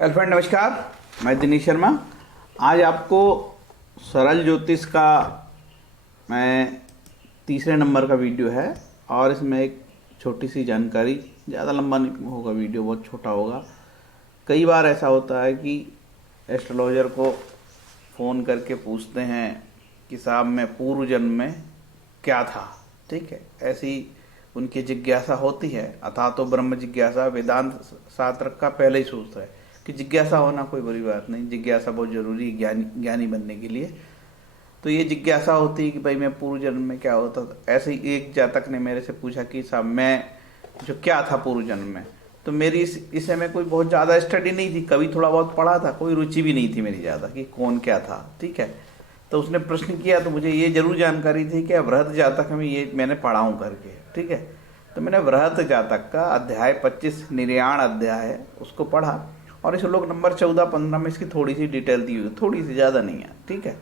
Hello friend, नमस्कार। मैं दिनेश शर्मा। आज आपको सरल ज्योतिष का मैं तीसरे नंबर का वीडियो है और इसमें एक छोटी सी जानकारी, ज़्यादा लंबा नहीं होगा वीडियो, बहुत छोटा होगा। कई बार ऐसा होता है कि एस्ट्रोलॉजर को फ़ोन करके पूछते हैं कि साहब मैं पूर्व जन्म में क्या था। ठीक है, ऐसी उनकी जिज्ञासा होती है। अथा तो ब्रह्म जिज्ञासा वेदांत शास्त्र का पहले ही सूत्र है कि जिज्ञासा होना कोई बुरी बात नहीं, जिज्ञासा बहुत ज़रूरी है ज्ञानी बनने के लिए। तो ये जिज्ञासा होती है कि भाई मैं पूर्व जन्म में क्या होता था। ऐसे ही एक जातक ने मेरे से पूछा कि साहब मैं जो क्या था पूर्व जन्म में। तो मेरी इस समय कोई बहुत ज़्यादा स्टडी नहीं थी, कभी थोड़ा बहुत पढ़ा था, कोई रुचि भी नहीं थी मेरी ज़्यादा कि कौन क्या था। ठीक है, तो उसने प्रश्न किया तो मुझे ये जरूर जानकारी थी कि वृहत जातक में ये मैंने पढ़ा हूँ करके। ठीक है, तो मैंने वृहत जातक का अध्याय 25 निर्याण अध्याय है उसको पढ़ा और इस श्लोक नंबर 14-15 में इसकी थोड़ी सी डिटेल दी हुई है, थोड़ी सी, ज़्यादा नहीं है। ठीक है,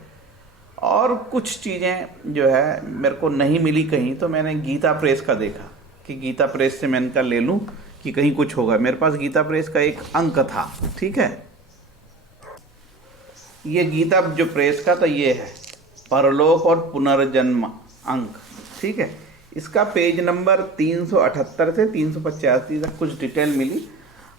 और कुछ चीज़ें जो है मेरे को नहीं मिली कहीं, तो मैंने गीता प्रेस का देखा कि गीता प्रेस से मैं इनका ले लूँ कि कहीं कुछ होगा। मेरे पास गीता प्रेस का एक अंक था। ठीक है, ये गीता जो प्रेस का, तो ये है परलोक और पुनर्जन्म अंक। ठीक है, इसका पेज नंबर 378 से 385 तक कुछ डिटेल मिली।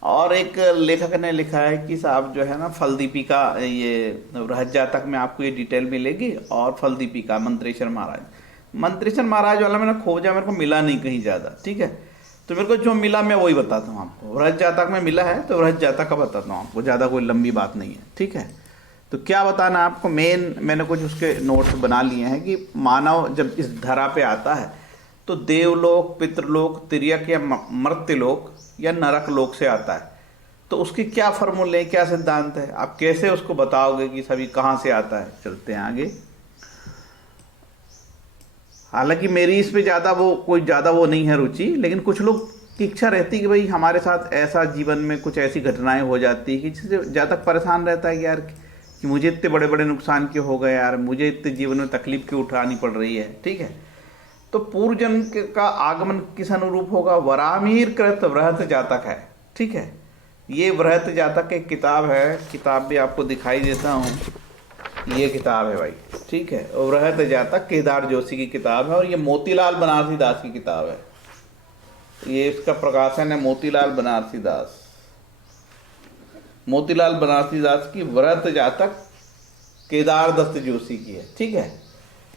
और एक लेखक ने लिखा है कि साहब जो है ना फलदीपी का, ये वृहत जातक में आपको ये डिटेल मिलेगी। और फलदीपी का मंत्रेश्वर महाराज वाला मैंने खोजा, मेरे को मिला नहीं कहीं ज़्यादा। ठीक है, तो मेरे को जो मिला मैं वही बताता हूँ आपको। वृहत जातक में मिला है तो वृहत जातक का बताता हूँ आपको, ज़्यादा कोई लंबी बात नहीं है। ठीक है, तो क्या बताना आपको, मेन मैंने कुछ उसके नोट्स बना लिए हैं कि मानव जब इस धरा पे आता है तो देवलोक, पितृलोक, तिर्यक या मर्त्यलोक या नरक लोक से आता है। तो उसके क्या फॉर्मूले, क्या सिद्धांत है, आप कैसे उसको बताओगे कि सभी कहाँ से आता है। चलते हैं आगे। हालांकि मेरी इस पे कोई ज़्यादा वो नहीं है रुचि, लेकिन कुछ लोग की इच्छा रहती है कि भाई हमारे साथ ऐसा जीवन में कुछ ऐसी घटनाएं हो जाती है कि जिससे ज़्यादा परेशान रहता है कि यार कि मुझे इतने बड़े बड़े नुकसान क्यों हो गए यार, मुझे इतने जीवन में तकलीफ क्यों उठानी पड़ रही है। ठीक है, तो पूर्व जन्म का आगमन किस अनुरूप होगा, वरामीर कृत वृहत जातक है। ठीक है, ये वृहत जातक एक किताब है, किताब भी आपको दिखाई देता हूँ, ये किताब है भाई। ठीक है, वृहत जातक केदार जोशी की किताब है और ये मोतीलाल बनारसी दास की किताब है। ये इसका प्रकाशन है मोतीलाल बनारसी दास की वृहत जातक केदार दत्त जोशी की है। ठीक है,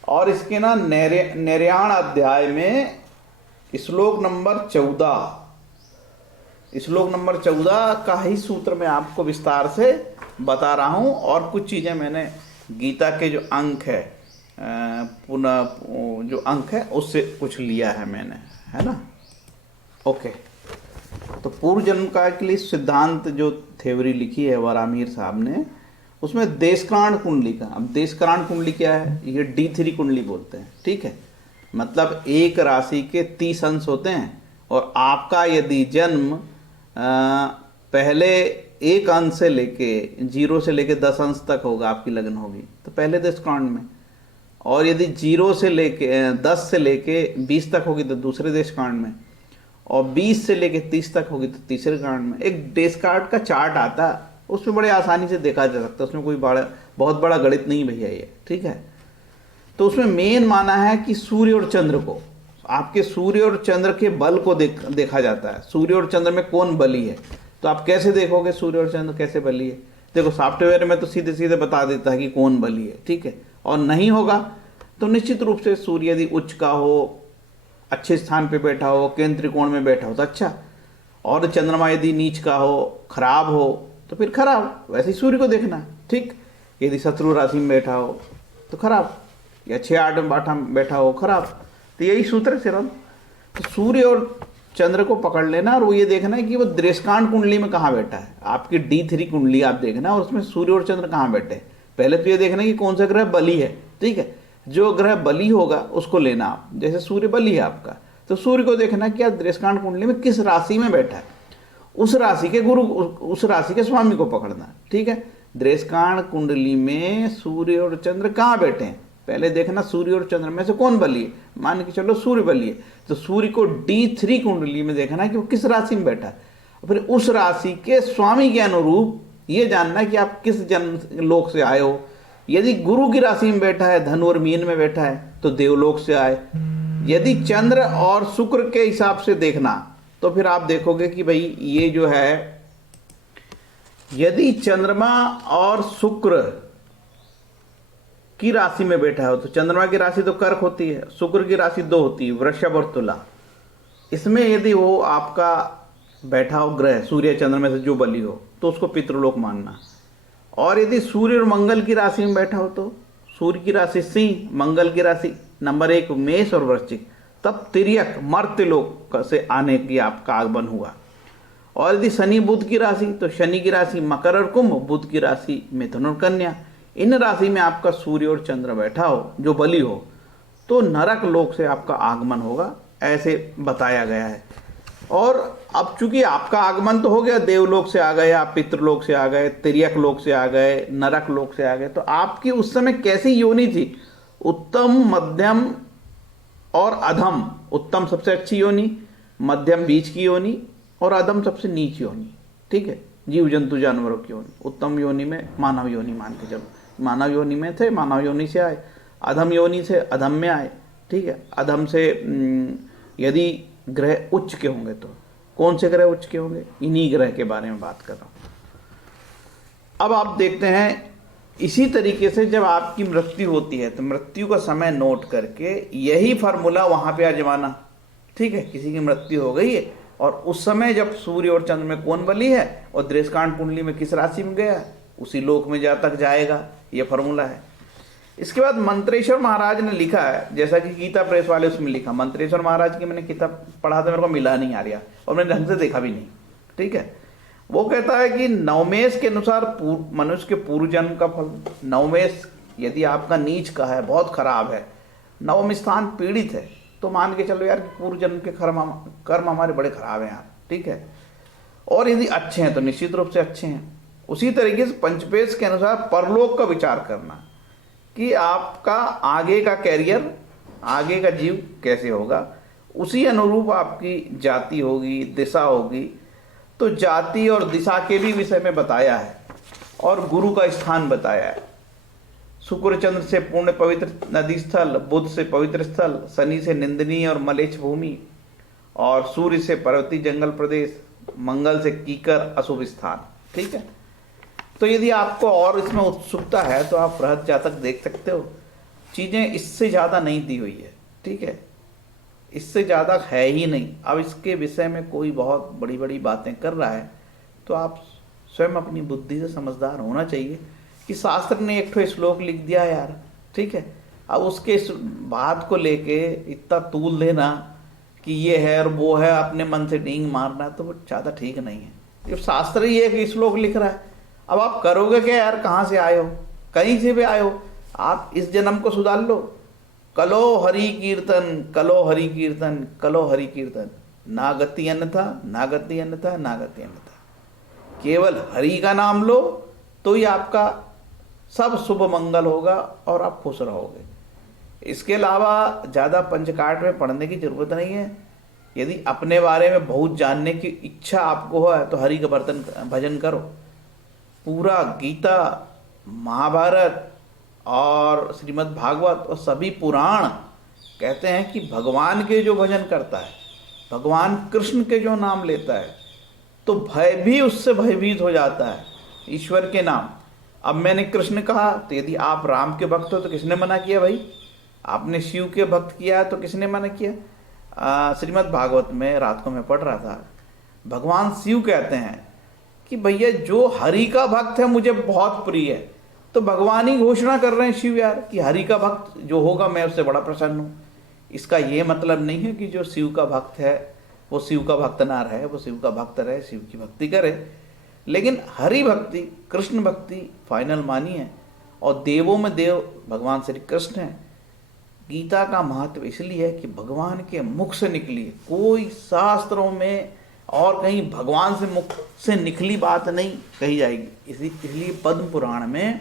और इसके ना निर्याण अध्याय में श्लोक नंबर 14 का ही सूत्र में आपको विस्तार से बता रहा हूं। और कुछ चीजें मैंने गीता के जो अंक है, पुनः जो अंक है उससे कुछ लिया है मैंने, है ना। ओके, तो पूर्व जन्म का के लिए सिद्धांत जो थ्योरी लिखी है वरामीर साहब ने, उसमें देशकांड कुंडली का। अब देशकांड कुंडली क्या है, ये D3 कुंडली बोलते हैं। ठीक है, मतलब एक राशि के 30 अंश होते हैं और आपका यदि जन्म पहले एक अंश से लेके 0 से लेके 10 अंश तक होगा, आपकी लगन होगी तो पहले देशकांड में, और यदि 0 से लेके 10 से लेके 20 तक होगी तो दूसरे देशकांड में, और 20 से लेके 30 तक होगी तो तीसरे कांड में। एक देशकांड का चार्ट आता है, उसमें बड़े आसानी से देखा जा सकता है, उसमें कोई बहुत बड़ा गणित नहीं भैया ये। ठीक है, तो उसमें मेन माना है कि सूर्य और चंद्र को, आपके सूर्य और चंद्र के बल को देखा जाता है। सूर्य और चंद्र में कौन बली है, तो आप कैसे देखोगे सूर्य और चंद्र कैसे बली है। देखो सॉफ्टवेयर में तो सीधे सीधे बता देता है कि कौन बली है। ठीक है, और नहीं होगा तो निश्चित रूप से सूर्य यदि उच्च का हो, अच्छे स्थान पे बैठा हो, केंद्र त्रिकोण में बैठा हो तो अच्छा, और चंद्रमा यदि नीच का हो, खराब हो तो फिर खराब। वैसे ही सूर्य को देखना। ठीक, यदि शत्रु राशि में बैठा हो तो खराब, या 6-8 में बैठा हो खराब। तो यही सूत्र है सिर्फ। तो सूर्य और चंद्र को पकड़ लेना और वो ये देखना है कि वो देशकांड कुंडली में कहाँ बैठा है। आपकी D3 कुंडली आप देखना और उसमें सूर्य और चंद्र कहाँ बैठे हैं। पहले तो ये देखना है कि कौन सा ग्रह बली है। ठीक है, जो ग्रह बली होगा उसको लेना आप, जैसे सूर्य बली है आपका तो सूर्य को देखना कि आप देशकांड कुंडली में किस राशि में बैठा है, उस राशि के गुरु, उस राशि के स्वामी को पकड़ना। ठीक है, देशकांड कुंडली में सूर्य और चंद्र कहाँ बैठे हैं पहले देखना, सूर्य और चंद्र में से कौन बली है। मान के चलो सूर्य बली है तो सूर्य को D3 कुंडली में देखना है कि वो किस राशि में बैठा है, फिर उस राशि के स्वामी के अनुरूप ये जानना है कि आप किस जन्म लोक से आए हो। यदि गुरु की राशि में बैठा है, धनु और मीन में बैठा है, तो देवलोक से आए। यदि चंद्र और शुक्र के हिसाब से देखना तो फिर आप देखोगे कि भाई ये जो है, यदि चंद्रमा और शुक्र की राशि में बैठा हो, तो चंद्रमा की राशि तो कर्क होती है, शुक्र की राशि दो होती है, वृषभ और तुला। इसमें यदि वो आपका बैठा हो ग्रह सूर्य चंद्र में से जो बली हो, तो उसको पितृलोक मानना। और यदि सूर्य और मंगल की राशि में बैठा हो, तो सूर्य की राशि सिंह, मंगल की राशि नंबर 1 मेष और वृश्चिक, तब तिर्यक मर्त्यलोक से आने की आपका आगमन हुआ। और यदि शनि बुध की राशि, तो शनि की राशि मकर और कुंभ, बुध की राशि मिथुन और कन्या। इन राशि में आपका सूर्य और चंद्र बैठा हो जो बली हो, तो नरक लोक से आपका आगमन होगा, ऐसे बताया गया है। और अब चूंकि आपका आगमन तो हो गया, देवलोक से आ गए, आप पितृलोक से आ गए, तिर्यक लोक से आ गए, नरक लोक से आ गए, तो आपकी उस समय कैसी योनि थी? उत्तम, मध्यम और अधम। उत्तम सबसे अच्छी योनि, मध्यम बीच की योनि, और अधम सबसे नीच योनि। ठीक है, जीव जंतु जानवरों की योनि। उत्तम योनि में मानव योनि मान के चलो, मानव योनि में थे, मानव योनि से आए। अधम योनि से अधम में आए। ठीक है, अधम से यदि ग्रह उच्च के होंगे, तो कौन से ग्रह उच्च के होंगे? इन्हीं ग्रह के बारे में बात कर रहा हूं। अब आप देखते हैं, इसी तरीके से जब आपकी मृत्यु होती है, तो मृत्यु का समय नोट करके यही फार्मूला वहां पे आजमाना। ठीक है, किसी की मृत्यु हो गई है और उस समय जब सूर्य और चंद्र में कौन बली है और दृष्टांत कुंडली में किस राशि में गया, उसी लोक में जातक जाएगा। ये फार्मूला है। इसके बाद मंत्रेश्वर महाराज ने लिखा है, जैसा कि गीता प्रेस वाले उसमें लिखा। मंत्रेश्वर महाराज की मैंने किताब पढ़ा था, मेरे को मिला नहीं आ रहा और मैंने ढंग से देखा भी नहीं। ठीक है, वो कहता है कि नवमेश के अनुसार मनुष्य के पूर्व जन्म का फल। नवमेश यदि आपका नीच का है, बहुत खराब है, नवम स्थान पीड़ित है, तो मान के चलो यार कि पूर्व जन्म के कर्म हमारे बड़े खराब हैं यार। ठीक है, और यदि अच्छे हैं तो निश्चित रूप से अच्छे हैं। उसी तरीके से पंचपेश के अनुसार परलोक का विचार करना कि आपका आगे का कैरियर, आगे का जीव कैसे होगा, उसी अनुरूप आपकी जाति होगी, दिशा होगी। तो जाति और दिशा के भी विषय में बताया है और गुरु का स्थान बताया है। शुक्र चंद्र से पूर्ण पवित्र नदी स्थल, बुध से पवित्र स्थल, शनि से निंदनीय और मलेच्छ भूमि, और सूर्य से पर्वतीय जंगल प्रदेश, मंगल से कीकर अशुभ स्थान। ठीक है, तो यदि आपको और इसमें उत्सुकता है तो आप बृहद जातक देख सकते हो। चीजें इससे ज्यादा नहीं दी हुई है। ठीक है, इससे ज्यादा है ही नहीं। अब इसके विषय में कोई बहुत बड़ी बड़ी बातें कर रहा है तो आप स्वयं अपनी बुद्धि से समझदार होना चाहिए कि शास्त्र ने एक ठो श्लोक लिख दिया यार। ठीक है, अब उसके इस बात को लेके इतना तूल देना कि ये है और वो है, अपने मन से डींग मारना, तो वो ज़्यादा ठीक नहीं है। जब शास्त्र ही एक श्लोक लिख रहा है, अब आप करोगे क्या यार? कहाँ से आए हो? कहीं से भी आए हो, आप इस जन्म को सुधार लो। कलो हरि कीर्तन, कलो हरि कीर्तन, कलो हरि कीर्तन, ना गति अन्यथा, ना गति अन्यथा, ना गति अन्यथा। केवल हरि का नाम लो तो ही आपका सब शुभ मंगल होगा और आप खुश रहोगे। इसके अलावा ज़्यादा पंचकाट में पढ़ने की जरूरत नहीं है। यदि अपने बारे में बहुत जानने की इच्छा आपको है तो हरि का भजन करो। पूरा गीता, महाभारत और श्रीमद् भागवत और सभी पुराण कहते हैं कि भगवान के जो भजन करता है, भगवान कृष्ण के जो नाम लेता है, तो भय भी उससे भयभीत हो जाता है ईश्वर के नाम। अब मैंने कृष्ण कहा, तो यदि आप राम के भक्त हो तो किसने मना किया भाई? आपने शिव के भक्त किया है तो किसने मना किया? श्रीमद् भागवत में रात को मैं पढ़ रहा था, भगवान शिव कहते हैं कि भैया जो हरि का भक्त है मुझे बहुत प्रिय है। तो भगवान ही घोषणा कर रहे हैं शिव यार कि हरि का भक्त जो होगा मैं उससे बड़ा प्रसन्न हूँ। इसका ये मतलब नहीं है कि जो शिव का भक्त है वो शिव का भक्त ना रहे, वो शिव का भक्त रहे, शिव की भक्ति करे, लेकिन हरि भक्ति, कृष्ण भक्ति फाइनल मानी है। और देवों में देव भगवान श्री कृष्ण है। गीता का महत्व इसलिए है कि भगवान के मुख से निकली है, कोई शास्त्रों में और कहीं भगवान से मुख से निकली बात नहीं कही जाएगी। इसलिए पद्म पुराण में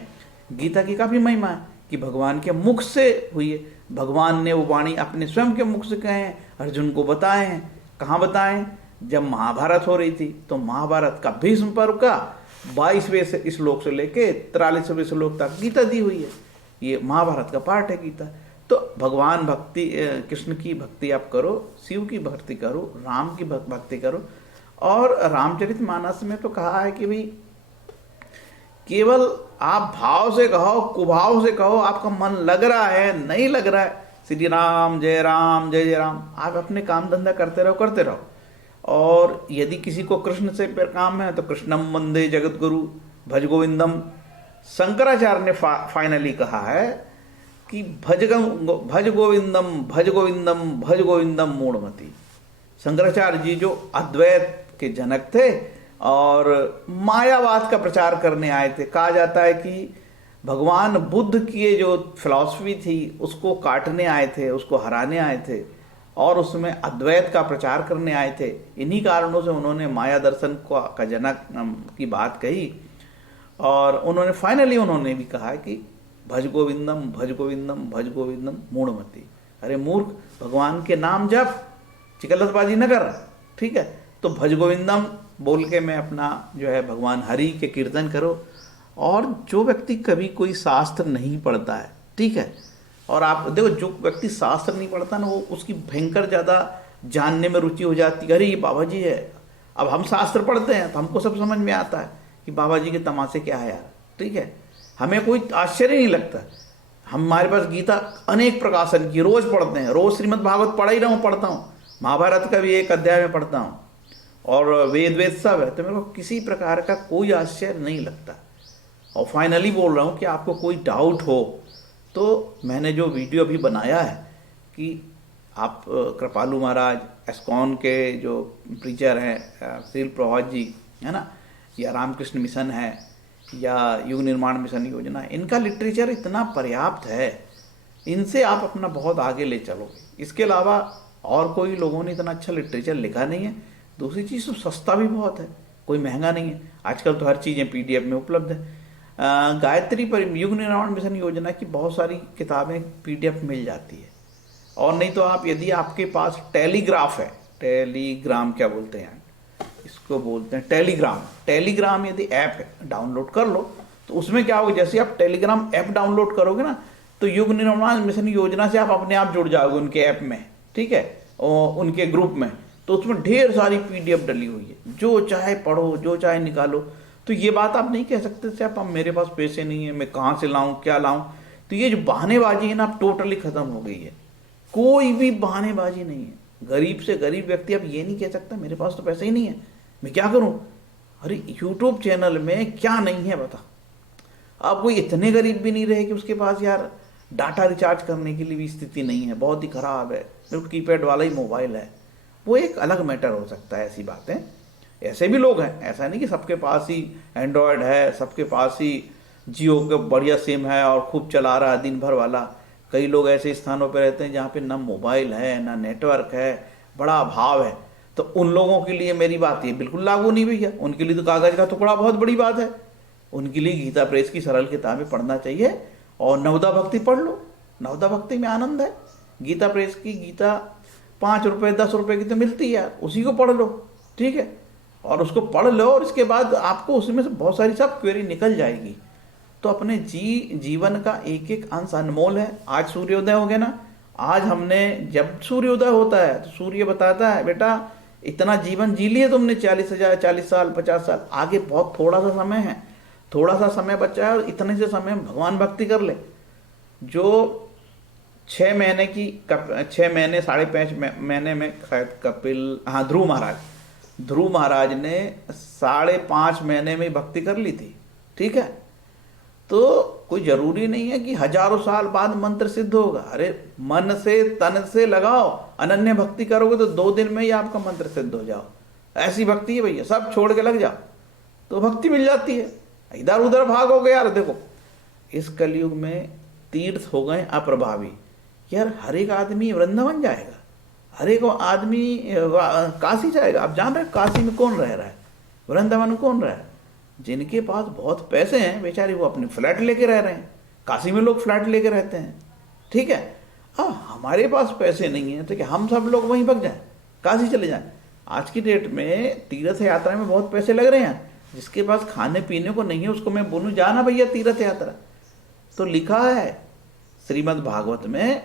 गीता की काफी महिमा है कि भगवान के मुख से हुई है। भगवान ने वो वाणी अपने स्वयं के मुख से कहे हैं, अर्जुन को बताए हैं। कहाँ बताएं? जब महाभारत हो रही थी तो महाभारत का भीष्म पर्व का 22वें से श्लोक से लेके 43वें श्लोक तक गीता दी हुई है। ये महाभारत का पार्ट है गीता। तो भगवान भक्ति, कृष्ण की भक्ति आप करो, शिव की भक्ति करो, राम की भक्ति करो। और रामचरितमानस में तो कहा है कि भाई केवल आप भाव से कहो, कुभाव से कहो, आपका मन लग रहा है नहीं लग रहा है, श्री राम जय जय राम, आप अपने काम धंधा करते रहो। और यदि किसी को कृष्ण से काम है तो कृष्णम वंदे जगत गुरु भज गोविंदम। शंकराचार्य ने फाइनली कहा है कि भज गोविंदम भज गोविंदम भज गोविंदम मूढ़मति। शंकराचार्य जी जो अद्वैत के जनक थे और मायावाद का प्रचार करने आए थे। कहा जाता है कि भगवान बुद्ध की जो फिलॉसफी थी उसको काटने आए थे, उसको हराने आए थे और उसमें अद्वैत का प्रचार करने आए थे। इन्हीं कारणों से उन्होंने माया दर्शन का जनक की बात कही। और उन्होंने फाइनली उन्होंने भी कहा कि भज गोविंदम भज गोविंदम भज गोविंदम मूढ़मति। अरे मूर्ख, भगवान के नाम जप, चिकलतबाजी न कर, ठीक है। तो भज गोविंदम बोल के मैं अपना जो है भगवान हरि के कीर्तन करो। और जो व्यक्ति कभी कोई शास्त्र नहीं पढ़ता है, ठीक है, और आप देखो जो व्यक्ति शास्त्र नहीं पढ़ता ना, वो उसकी भयंकर ज़्यादा जानने में रुचि हो जाती है। अरे ये बाबा जी है, अब हम शास्त्र पढ़ते हैं तो हमको सब समझ में आता है कि बाबा जी के तमाशे क्या है यार, ठीक है। हमें कोई आश्चर्य नहीं लगता। हमारे पास गीता अनेक प्रकाशन की रोज पढ़ते हैं, रोज श्रीमद् भागवत पढ़ा ही रहा हूँ, पढ़ता हूँ, महाभारत का भी एक अध्याय में पढ़ता हूँ और वेद सब है। तो मेरे को किसी प्रकार का कोई आश्चर्य नहीं लगता। और फाइनली बोल रहा हूँ कि आपको कोई डाउट हो तो मैंने जो वीडियो अभी बनाया है कि आप कृपालु महाराज, एस्कॉन के जो प्रीचर हैं श्रील प्रभात जी है ना, या रामकृष्ण मिशन है या युग निर्माण मिशन योजना, इनका लिटरेचर इतना पर्याप्त है, इनसे आप अपना बहुत आगे ले चलोगे। इसके अलावा और कोई लोगों ने इतना अच्छा लिटरेचर लिखा नहीं है। दूसरी चीज़ तो सस्ता भी बहुत है, कोई महंगा नहीं है। आजकल तो हर चीज़ें PDF में उपलब्ध है। गायत्री पर युग निर्माण मिशन योजना की बहुत सारी किताबें PDF मिल जाती है। और नहीं तो आप, यदि आपके पास टेलीग्राफ है, टेलीग्राम क्या बोलते हैं इसको, बोलते हैं टेलीग्राम यदि ऐप है, डाउनलोड कर लो। तो उसमें क्या होगा, जैसे आप टेलीग्राम ऐप डाउनलोड करोगे ना, तो युग निर्माण मिशन योजना से आप अपने आप जुड़ जाओगे उनके ऐप में, ठीक है, और उनके ग्रुप में। तो उसमें ढेर सारी PDF डली हुई है, जो चाहे पढ़ो, जो चाहे निकालो। तो ये बात आप नहीं कह सकते थे आप मेरे पास पैसे नहीं है, मैं कहाँ से लाऊं, क्या लाऊं। तो ये जो बहानेबाजी है ना, अब टोटली खत्म हो गई है। कोई भी बहानेबाजी नहीं है। गरीब से गरीब व्यक्ति अब ये नहीं कह सकता मेरे पास तो पैसे ही नहीं है, मैं क्या करूं। अरे यूट्यूब चैनल में क्या नहीं है बता। अब कोई इतने गरीब भी नहीं रहे कि उसके पास यार डाटा रिचार्ज करने के लिए भी स्थिति नहीं है, बहुत ही खराब है, सिर्फ कीपैड वाला ही मोबाइल है, वो एक अलग मैटर हो सकता है। ऐसी बातें, ऐसे भी लोग हैं, ऐसा नहीं कि सबके पास ही एंड्रॉयड है, सबके पास ही जियो का बढ़िया सिम है और खूब चला रहा है दिन भर वाला। कई लोग ऐसे स्थानों पर रहते हैं जहाँ पे ना मोबाइल है ना नेटवर्क है, बड़ा अभाव है। तो उन लोगों के लिए मेरी बात ये बिल्कुल लागू नहीं भैया। उनके लिए तो कागज का टुकड़ा बहुत बड़ी बात है। उनके लिए गीता प्रेस की सरल किताबें पढ़ना चाहिए और नवदा भक्ति पढ़ लो। नवदा भक्ति में आनंद है। गीता प्रेस की गीता 5 रुपये 10 रुपये की तो मिलती है, उसी को पढ़ लो, ठीक है। और उसको पढ़ लो और इसके बाद आपको उसमें से बहुत सारी सब क्वेरी निकल जाएगी। तो अपने जीवन का एक एक अंश अनमोल है। आज सूर्योदय हो गया ना, आज हमने, जब सूर्योदय होता है तो सूर्य बताता है बेटा इतना जीवन जी लिए तुमने, 40 साल 50 साल, आगे बहुत थोड़ा सा समय है, थोड़ा सा समय बचा है और इतने से समय भगवान भक्ति कर ले। जो 6 महीने की 6 महीने 5.5 महीने में शायद ध्रुव महाराज ने 5.5 महीने में भक्ति कर ली थी, ठीक है। तो कोई जरूरी नहीं है कि हजारों साल बाद मंत्र सिद्ध होगा। अरे मन से तन से लगाओ, अनन्य भक्ति करोगे तो 2 दिन में ही आपका मंत्र सिद्ध हो जाओ। ऐसी भक्ति है भैया, सब छोड़ के लग जाओ तो भक्ति मिल जाती है। इधर उधर भागोगे यार, देखो इस कलयुग में तीर्थ हो गए अप्रभावी। यार हर एक आदमी वृंदावन जाएगा, हर एक आदमी काशी जाएगा। आप जान रहे काशी में कौन रह रहा है, वृंदावन कौन रहा है? जिनके पास बहुत पैसे हैं बेचारे वो अपने फ्लैट लेके रह रहे हैं। काशी में लोग फ्लैट लेके रहते हैं, ठीक है। अब हमारे पास पैसे नहीं है तो क्या हम सब लोग वहीं भाग जाएं, काशी चले जाएं? आज की डेट में तीर्थ यात्रा में बहुत पैसे लग रहे हैं। जिसके पास खाने पीने को नहीं है उसको मैं बोलूं जाना भैया तीर्थ यात्रा। तो लिखा है श्रीमद् भागवत में,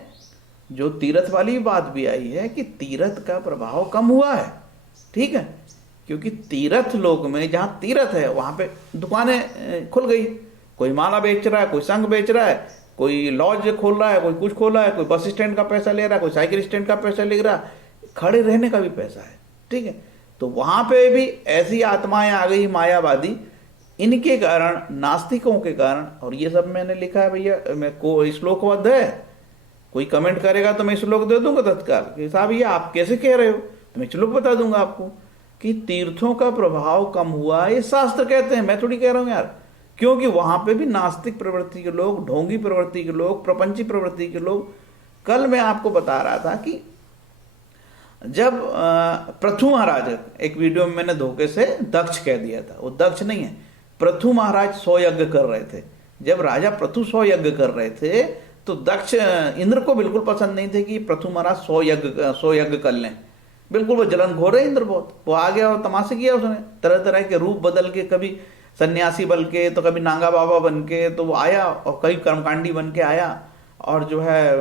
जो तीर्थ वाली बात भी आई है कि तीर्थ का प्रभाव कम हुआ है। ठीक है, क्योंकि तीर्थ लोक में जहाँ तीर्थ है वहाँ पे दुकानें खुल गई, कोई माला बेच रहा है, कोई संग बेच रहा है, कोई लॉज खोल रहा है, कोई कुछ खोल रहा है, कोई बस स्टैंड का पैसा ले रहा है, कोई साइकिल स्टैंड का पैसा ले रहा है, खड़े रहने का भी पैसा है। ठीक है, तो वहाँ पे भी ऐसी आत्माएं आ गई मायावादी, इनके कारण, नास्तिकों के कारण। और ये सब मैंने लिखा है भैया, मैं को श्लोकबद्ध है, कोई कमेंट करेगा तो मैं श्लोक दे दूंगा तत्काल कि साहब ये आप कैसे कह रहे हो, तो मैं श्लोक बता दूंगा आपको कि तीर्थों का प्रभाव कम हुआ, ये शास्त्र कहते हैं, मैं थोड़ी कह रहा हूँ यार। क्योंकि वहां पे भी नास्तिक प्रवृत्ति के लोग, ढोंगी प्रवृत्ति के लोग, प्रपंची प्रवृत्ति के लोग। कल मैं आपको बता रहा था कि जब पृथु महाराज, एक वीडियो में मैंने धोखे से दक्ष कह दिया था, वो दक्ष नहीं है, पृथु महाराज 100 यज्ञ कर रहे थे। जब राजा पृथु 100 यज्ञ कर रहे थे तो दक्ष, इंद्र को बिल्कुल पसंद नहीं थे कि पृथु महाराज 100 यज्ञ कर लें। बिल्कुल वो जलन घोर है इंद्र बहुत। वो आ गया और तमाशे किया उसने, तरह तरह के रूप बदल के, कभी सन्यासी बन के, तो कभी नांगा बाबा बन के, तो वो आया, और कई कर्मकांडी बन के आया, और जो है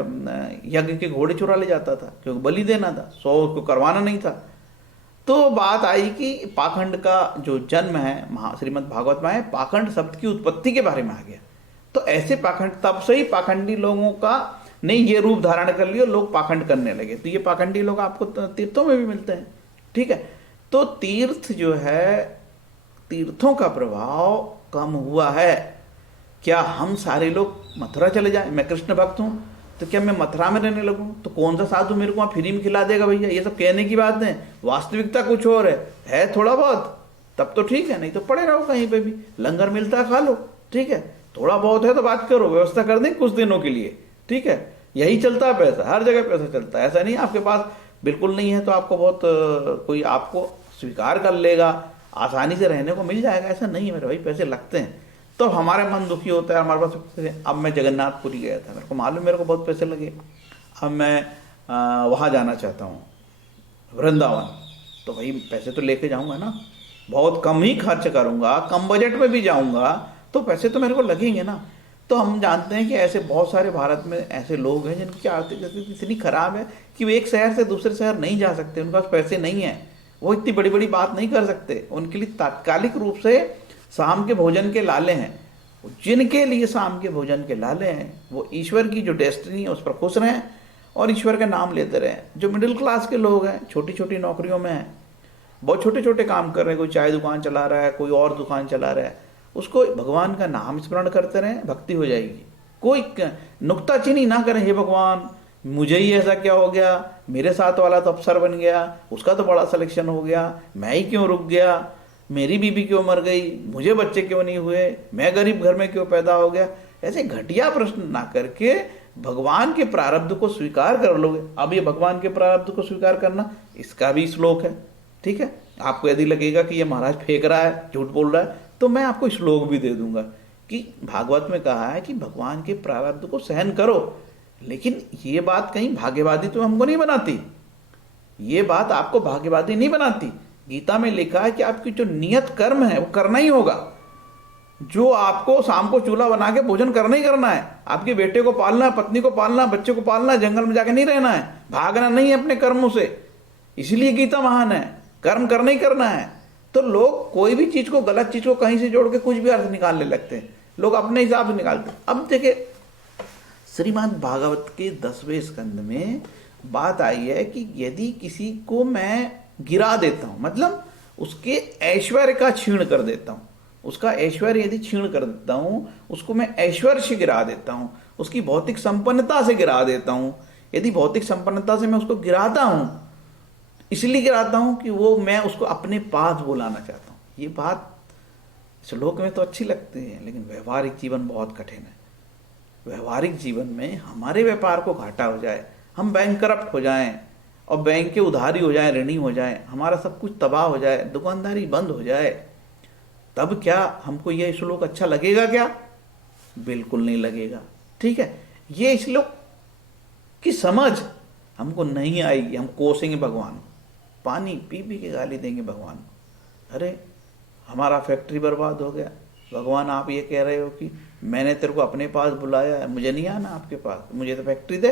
यज्ञ के घोड़े चुरा ले जाता था, क्योंकि बलि देना था, 100 को करवाना नहीं था। तो बात आई कि पाखंड का जो जन्म है श्रीमद् भागवत में है, पाखंड शब्द की उत्पत्ति के बारे में आ गया। तो ऐसे पाखंड, तब से ही पाखंडी लोगों का ने ये रूप धारण कर लिया, लोग पाखंड करने लगे। तो ये पाखंडी लोग आपको तीर्थों में भी मिलते हैं। ठीक है, तो तीर्थ जो है, तीर्थों का प्रभाव कम हुआ है। क्या हम सारे लोग मथुरा चले जाएं? मैं कृष्ण भक्त हूं, तो क्या मैं मथुरा में रहने लगूं? तो कौन सा साधु मेरे को वहां फ्री में खिला देगा भैया? ये सब कहने की बात है, वास्तविकता कुछ और है थोड़ा बहुत, तब तो ठीक है, नहीं तो पड़े रहो कहीं पे भी, लंगर मिलता है खा लो। ठीक है, थोड़ा बहुत है तो बात करो, व्यवस्था कर दें कुछ दिनों के लिए। ठीक है, यही चलता है, पैसा हर जगह पैसा चलता है। ऐसा नहीं आपके पास बिल्कुल नहीं है तो आपको बहुत कोई आपको स्वीकार कर लेगा, आसानी से रहने को मिल जाएगा, ऐसा नहीं है मेरे भाई, पैसे लगते हैं। तो हमारे मन दुखी होता है, हमारे पास पैसे। अब मैं जगन्नाथपुरी गया था, मेरे को मालूम, मेरे को बहुत पैसे लगे। अब मैं वहाँ जाना चाहता हूँ वृंदावन, तो भाई पैसे तो लेके जाऊँगा ना, बहुत कम ही खर्च करूँगा, कम बजट में भी जाऊँगा, तो पैसे तो मेरे को लगेंगे ना। तो हम जानते हैं कि ऐसे बहुत सारे भारत में ऐसे लोग हैं जिनकी आर्थिक स्थिति इतनी खराब है कि वो एक शहर से दूसरे शहर नहीं जा सकते, उनके पास पैसे नहीं है, वो इतनी बड़ी बड़ी बात नहीं कर सकते। उनके लिए तात्कालिक रूप से शाम के भोजन के लाले हैं। जिनके लिए शाम के भोजन के लाले हैं, वो ईश्वर की जो डेस्टिनी है उस पर खुश रहें और ईश्वर का नाम लेते रहें। जो मिडिल क्लास के लोग हैं, छोटी छोटी नौकरियों में हैं, बहुत छोटे छोटे काम कर रहे हैं, कोई चाय दुकान चला रहा है, कोई और दुकान चला रहा है, उसको भगवान का नाम स्मरण करते रहें, भक्ति हो जाएगी। कोई नुक्ताचीनी ना करें, हे भगवान मुझे ही ऐसा क्या हो गया, मेरे साथ वाला तो अफसर बन गया, उसका तो बड़ा सिलेक्शन हो गया, मैं ही क्यों रुक गया, मेरी बीबी क्यों मर गई, मुझे बच्चे क्यों नहीं हुए, मैं गरीब घर में क्यों पैदा हो गया। ऐसे घटिया प्रश्न ना करके भगवान के प्रारब्ध को स्वीकार कर लोगे। अब ये भगवान के प्रारब्ध को स्वीकार करना, इसका भी श्लोक है। ठीक है, आपको यदि लगेगा कि ये महाराज फेंक रहा है, झूठ बोल रहा है, तो मैं आपको श्लोक भी दे दूंगा कि भागवत में कहा है कि भगवान के प्रारब्ध को सहन करो। लेकिन ये बात कहीं भाग्यवादी तो हमको नहीं बनाती, ये बात आपको भाग्यवादी नहीं बनाती। गीता में लिखा है कि आपकी जो नियत कर्म है वो करना ही होगा। जो आपको शाम को चूल्हा बना के भोजन करना ही करना है, आपके बेटे को पालना, पत्नी को पालना, बच्चे को पालना, जंगल में जाके नहीं रहना है, भागना नहीं है अपने कर्मों से। इसलिए गीता महान है, कर्म करना ही करना है। तो लोग कोई भी चीज को, गलत चीज को कहीं से जोड़ के कुछ भी अर्थ निकालने लगते हैं, लोग अपने हिसाब से निकालते हैं। अब देखिए श्रीमद् भागवत के 10वें स्कंद में बात आई है कि यदि किसी को मैं गिरा देता हूं, मतलब उसके ऐश्वर्य का क्षीण कर देता हूं, उसका ऐश्वर्य यदि क्षीण कर देता हूं, उसको मैं ऐश्वर्य से गिरा देता हूं, उसकी भौतिक संपन्नता से गिरा देता हूं। यदि भौतिक संपन्नता से मैं उसको गिराता हूं, इसलिए गिराता हूं कि वो, मैं उसको अपने पास बुलाना चाहता हूं। ये बात श्लोक में तो अच्छी लगती है, लेकिन व्यवहारिक जीवन बहुत कठिन है। व्यवहारिक जीवन में हमारे व्यापार को घाटा हो जाए, हम बैंक करप्ट हो जाएं और बैंक के उधारी हो जाए, ऋणी हो जाए, हमारा सब कुछ तबाह हो जाए, दुकानदारी बंद हो जाए, तब क्या हमको यह श्लोक अच्छा लगेगा? क्या बिल्कुल नहीं लगेगा। ठीक है, ये श्लोक की समझ हमको नहीं आएगी, हम कोसेंगे भगवान, पानी पी पी के गाली देंगे भगवान। अरे हमारा फैक्ट्री बर्बाद हो गया। भगवान आप ये कह रहे हो कि मैंने तेरे को अपने पास बुलाया है, मुझे नहीं आना आपके पास, मुझे तो फैक्ट्री दे।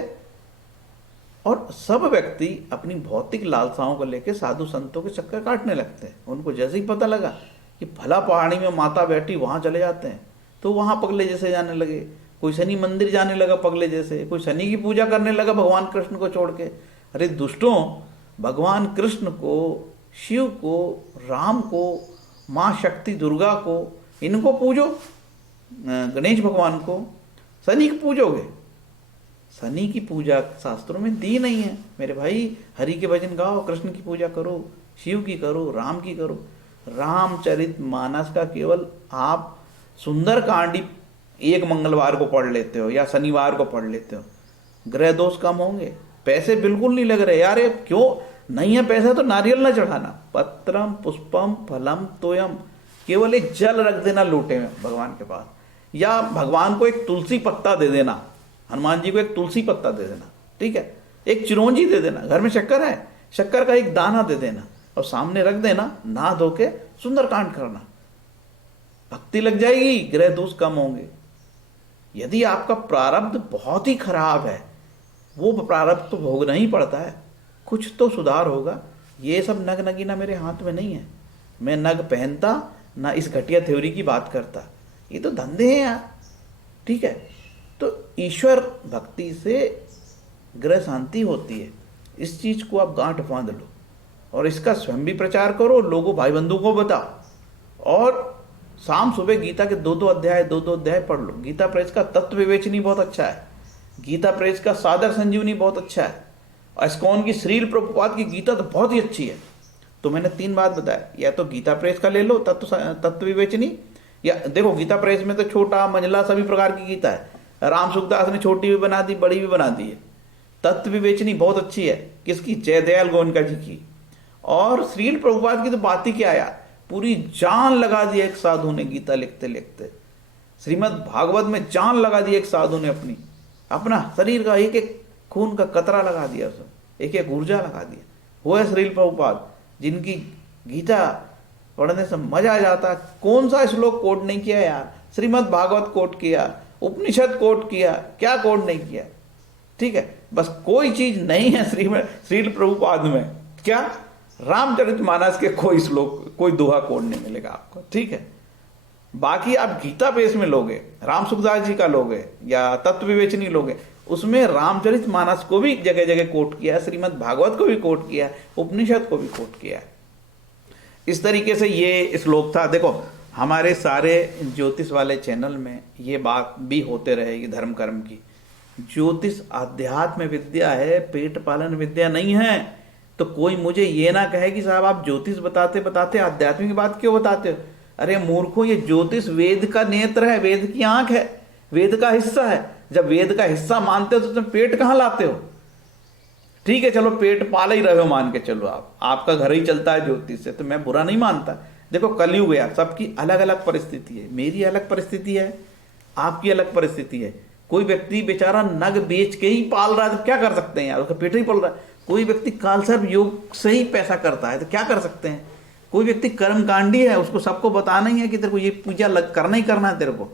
और सब व्यक्ति अपनी भौतिक लालसाओं को लेकर साधु संतों के चक्कर काटने लगते हैं। उनको जैसे ही पता लगा कि फला पहाड़ी में माता बैठी, वहाँ चले जाते हैं, तो वहाँ पगले जैसे जाने लगे। कोई शनि मंदिर जाने लगा पगले जैसे, कोई शनि की पूजा करने लगा भगवान कृष्ण को छोड़ के। अरे दुष्टों, भगवान कृष्ण को, शिव को, राम को, माँ शक्ति दुर्गा को, इनको पूजो, गणेश भगवान को। शनि को पूजोगे? शनि की पूजा शास्त्रों में दी नहीं है मेरे भाई। हरि के भजन गाओ, कृष्ण की पूजा करो, शिव की करो, राम की करो। रामचरित मानस का केवल आप सुंदर कांडी एक मंगलवार को पढ़ लेते हो या शनिवार को पढ़ लेते हो, ग्रह दोष कम होंगे। पैसे बिल्कुल नहीं लग रहे यार। ये क्यों नहीं है पैसा? तो नारियल ना चढ़ाना, पत्रम पुष्पम फलम तोयम, केवल एक जल रख देना लोटे में भगवान के पास, या भगवान को एक तुलसी पत्ता दे देना, हनुमान जी को एक तुलसी पत्ता दे देना, ठीक है, एक चिरौंजी दे देना। घर में शक्कर है, शक्कर का एक दाना दे देना और सामने रख देना, नहा धो के सुंदरकांड करना, भक्ति लग जाएगी, ग्रह दोष कम होंगे। यदि आपका प्रारब्ध बहुत ही खराब है, वो प्रारब्ध तो भोगना ही पड़ता है, कुछ तो सुधार होगा। ये सब नग नगीना मेरे हाथ में नहीं है, मैं नग पहनता ना इस घटिया थ्योरी की बात करता। ये तो धंधे हैं यार, ठीक है। तो ईश्वर भक्ति से ग्रह शांति होती है, इस चीज को आप गांठ बांध लो और इसका स्वयं भी प्रचार करो, लोगों भाई बंधु को बताओ। और शाम सुबह गीता के दो दो अध्याय पढ़ लो। गीता प्रेस का तत्व विवेचनी बहुत अच्छा है, गीता प्रेस का सादर संजीवनी बहुत अच्छा है, और इस्कॉन की श्रील प्रभुपाद की गीता तो बहुत ही अच्छी है। तो मैंने 3 बात बताया, या तो गीता प्रेस का ले लो तत्व विवेचनी, या देखो गीता प्रेस में तो छोटा मंझला सभी प्रकार की गीता है। राम सुखदास ने छोटी भी बना दी, बड़ी भी बना दी है। तत्व विवेचनी बहुत अच्छी है, किसकी? जयदयाल गोयनका जी की। और श्रील प्रभुपाद की तो बात ही क्या यार, पूरी जान लगा दी एक साधु ने गीता लिखते लिखते। श्रीमद् भागवत में जान लगा दी एक साधु ने, अपना शरीर का एक एक खून का कतरा लगा दिया, उसमें एक एक ऊर्जा लगा दिया। वो है श्रील प्रभुपाद, जिनकी गीता पढ़ने से मजा आ जाता है। कौन सा श्लोक कोट नहीं किया यार? श्रीमद् भागवत कोट किया, उपनिषद कोट किया, क्या कोट नहीं किया? ठीक है, बस कोई चीज नहीं है श्रील प्रभुपाद में, क्या? रामचरितमानस के कोई श्लोक, कोई दोहा कोड नहीं मिलेगा आपको, ठीक है। बाकी आप गीता पेश में लोगे, राम सुखदास जी का लोगे या तत्व विवेचनी लोगे, उसमें रामचरितमानस को भी जगह जगह कोट किया है, श्रीमद् भागवत को भी कोट किया है, उपनिषद को भी कोट किया है। इस तरीके से ये श्लोक था। देखो हमारे सारे ज्योतिष वाले चैनल में ये बात भी होते रहेगी धर्म कर्म की। ज्योतिष आध्यात्म विद्या है, पेट पालन विद्या नहीं है। तो कोई मुझे ये ना कहे कि साहब आप ज्योतिष बताते बताते आध्यात्मिक बात क्यों बताते हो। अरे मूर्खों, ये ज्योतिष वेद का नेत्र है, वेद की आंख है, वेद का हिस्सा है। जब वेद का हिस्सा मानते हो तो तुम पेट कहाँ लाते हो? ठीक है चलो पेट पाल ही रहे हो, मान के चलो आपका घर ही चलता है ज्योतिष से, तो मैं बुरा नहीं मानता। देखो कलयुग है, सबकी अलग अलग परिस्थिति है। मेरी अलग परिस्थिति है, आपकी अलग परिस्थिति है। कोई व्यक्ति बेचारा नग बेच के ही पाल रहा है तो क्या कर सकते हैं यार, उसका पेट ही पल रहा है। कोई व्यक्ति कालसर्प योग से ही पैसा करता है तो क्या कर सकते हैं। कोई व्यक्ति कर्मकांडी है, उसको सबको बताना ही है कि तेरे को ये पूजा करना ही करना है तेरे को,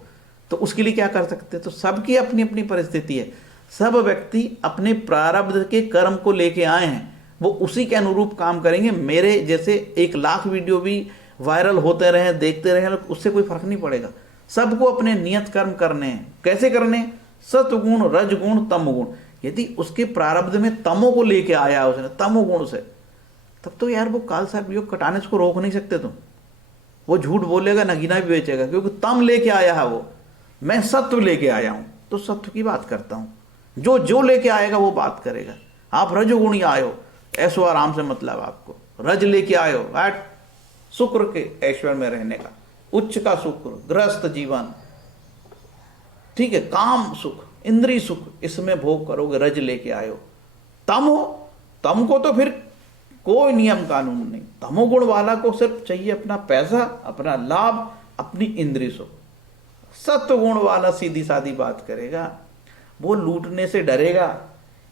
तो उसके लिए क्या कर सकते हैं। तो सबकी अपनी अपनी परिस्थिति है। सब व्यक्ति अपने प्रारब्ध के कर्म को लेके आए हैं, वो उसी के अनुरूप काम करेंगे। मेरे जैसे 1 लाख वीडियो भी वायरल होते रहे, देखते रहे, उससे कोई फर्क नहीं पड़ेगा। सबको अपने नियत कर्म करने हैं। कैसे करने? सतगुण, रजगुण, तमगुण। यदि उसके प्रारब्ध में तमो को लेके आया उसने, तमोगुण से, तब तो यार वो कालसर्प योग कटाने को रोक नहीं सकते तुम। वो झूठ बोलेगा, नगीना भी बेचेगा, क्योंकि तम लेके आया है वो। मैं सत्व लेके आया हूं तो सत्व की बात करता हूं। जो लेके आएगा वो बात करेगा। आप रजोगुणी आयो, ऐसो आराम से मतलब आपको रज लेके आयो, शुक्र के ऐश्वर्य में रहने का, उच्च का शुक्र, गृहस्थ जीवन, ठीक है, काम सुख, इंद्रिय सुख, इसमें भोग करोगे, रज लेके आयो। तम हो, तम को तो फिर कोई नियम कानून नहीं। तमोगुण वाला को सिर्फ चाहिए अपना पैसा, अपना लाभ, अपनी इंद्रिय सुख। सत्वगुण वाला सीधी सादी बात करेगा, वो लूटने से डरेगा।